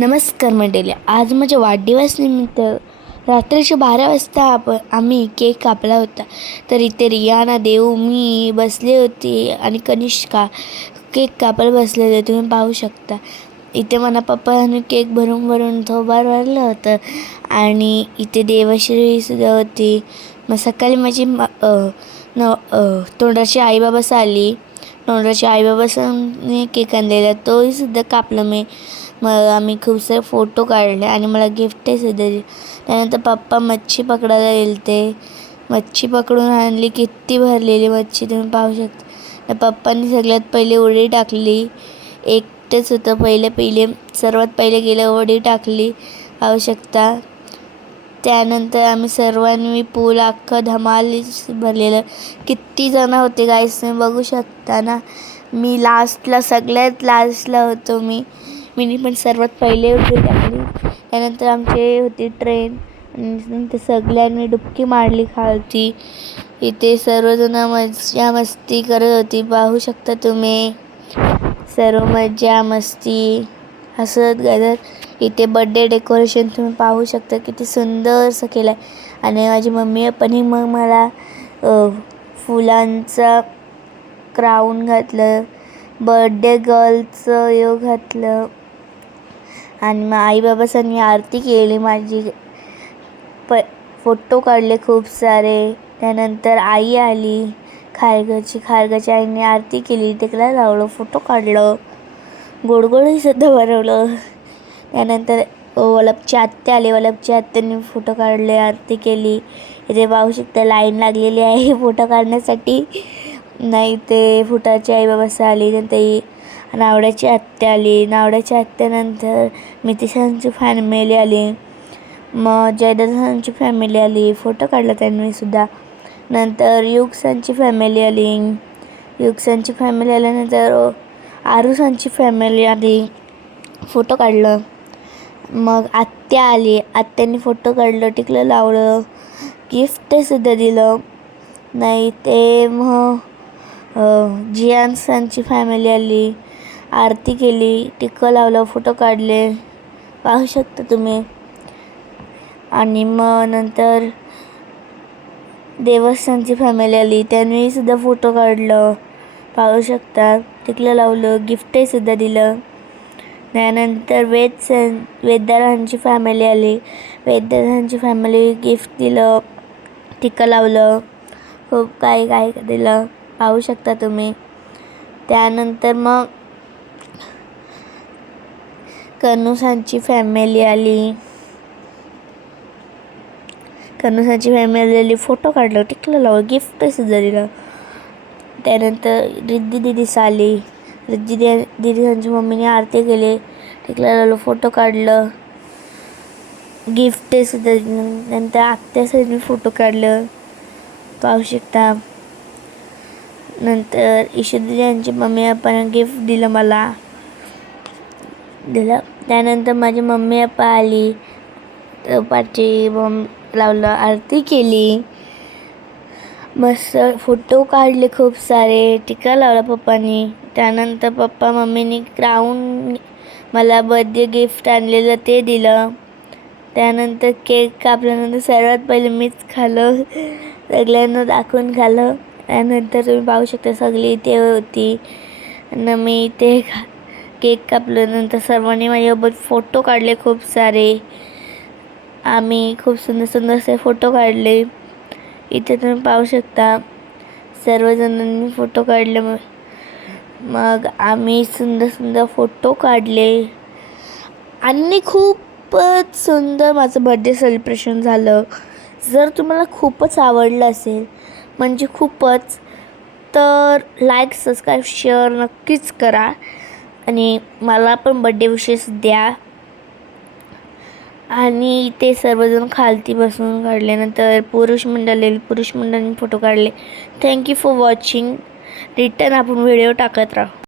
नमस्कार मंडळी, आज माझ्या वाढदिवसानिमित्त रात्रीचे 12 वाजता आम्ही केक कापला होता. तर इथे रियाना, देऊ, मी बसले होते आणि कनिष्का केक कापायला बसले होते. तुम्ही पाहू शकता. इथे मला पप्पाने केक भरून भरून थोबाड वाढलं होतं आणि इथे देवश्रीसुद्धा होती. मग सकाळी माझी तोंडाची आईबाबास आली. तोंडाची आईबाबासाने केक आणलेला, तोही सुद्धा कापला मी. मग आम्ही खूप सारे फोटो काढले आणि मला गिफ्टही सुद्धा दिली. त्यानंतर पप्पा मच्छी पकडायला गेले. मच्छी पकडून आणली, किती भरलेली मच्छी तुम्ही पाहू शकता. पप्पांनी सगळ्यात पहिले उडी टाकली. एकटेच होतं पहिले सर्वात पहिले गेलं, उडी टाकली पाहू शकता. त्यानंतर आम्ही सर्वांनी पूल अख्खं धमाल भरलेलं. किती जण होते गाईस, तुम्ही बघू शकता ना. मी सगळ्यात लास्टला होतो. मी पण सर्वात पहिले उडी टाकली. त्यानंतर आमचे होती ट्रेन आणि नंतर सगळ्यांनी डुबकी मारली खालती. इथे सर्वजण मजा मस्ती करत होती, पाहू शकता तुम्ही. सर्व मजा मस्ती हसत गदत. इथे बड्डे डेकोरेशन तुम्ही पाहू शकता, किती सुंदर असं केलं आहे. आणि माझी मम्मी पण मग मला फुलांचा क्राऊन घातलं, बर्थडे गर्लचं योग घातलं आणि मग आईबाबांनी आरती केली माझी. फोटो काढले खूप सारे. त्यानंतर आई आली, खारगाची आईने आरती केली, टिकला लावलं, फोटो काढलं, गोडगोडही सुद्धा बनवलं. त्यानंतर वल्लभची आत्या आली. वल्लभची आत्यांनी फोटो काढले, आरती केली. इथे पाहू शकता लाईन लागलेली आहे फोटो काढण्यासाठी. नाही ते फुटाची आईबाबा आली. नंतर नावड्याची आत्या आली. नावड्याच्या आत्यानंतर मितिशांची फॅमिली आली. मग जयदादांची फॅमिली आली, फोटो काढला त्यांनी सुद्धा. नंतर युगसांची फॅमिली आली. युगसांची फॅमिली आल्यानंतर आरुसांची फॅमिली आली, फोटो काढलं. मग आत्या आली, आत्यांनी फोटो काढलं, टिकलं लावलं, गिफ्टसुद्धा दिलं. नाही ते मग जियांसांची फॅमिली आली, आरती केली, टिकं लावलं, फोटो काढले, पाहू शकता तुम्ही. आणि मग नंतर देवस्थानची फॅमिली आली, त्यांनी सुद्धा फोटो काढलं, पाहू शकता, टिकलं लावलं, गिफ्टही सुद्धा दिलं. त्यानंतर वेददादांची फॅमिली आली. वेददादांची फॅमिली गिफ्ट दिलं, टिकं लावलं, खूप काय दिलं, पाहू शकता तुम्ही. त्यानंतर मग कनुसांची फॅमिली आली. कनुसांची फॅमिली आली, फोटो काढलं, टिकलं लावलं, गिफ्टसुद्धा दिलं. त्यानंतर रिद्धी दिदीस आली. रिद्धी दिदीची मम्मीने आरती केली, टिकलं लावलं, फोटो काढलं, गिफ्टसुद्धा दिलं. नंतर आत्यासाठी फोटो काढलं, पाहू शकता. नंतर ईशुदिदींची मम्मी आपण गिफ्ट दिलं मला दिलं. त्यानंतर माझी मम्मी पप्पा आली, पाठी बॉम्ब लावलं, आरती केली, मस्त फोटो काढले खूप सारे, टिका लावला पप्पानी. त्यानंतर पप्पा मम्मीनी क्राऊन मला बर्थडे गिफ्ट आणलेलं ते दिलं. त्यानंतर केक कापल्यानंतर सर्वात पहिले मीच खाल्लं, सगळ्यांना दाखवून खाल्लं. त्यानंतर तुम्ही पाहू शकता सगळी इथे होती आणि मी इथे केक कापल्यानंतर सर्वांनी माझ्यासोबत फोटो काढले खूप सारे. आम्ही खूप सुंदर असे फोटो काढले. इथे तुम्ही पाहू शकता सर्वजणांनी फोटो काढले. मग आम्ही सुंदर फोटो काढले आणि खूपच सुंदर माझं बर्थडे सेलिब्रेशन झालं. जर तुम्हाला खूपच आवडलं असेल, म्हणजे खूपच, तर लाईक, सबस्क्राईब, शेअर नक्कीच करा आणि मला पण बर्थडे विशेष द्या. आणि ते सर्वजण खालती बसून काढल्यानंतर पुरुष मंडळाने फोटो काढले. Thank you for watching. रिटर्न आपण व्हिडिओ टाकत राहू.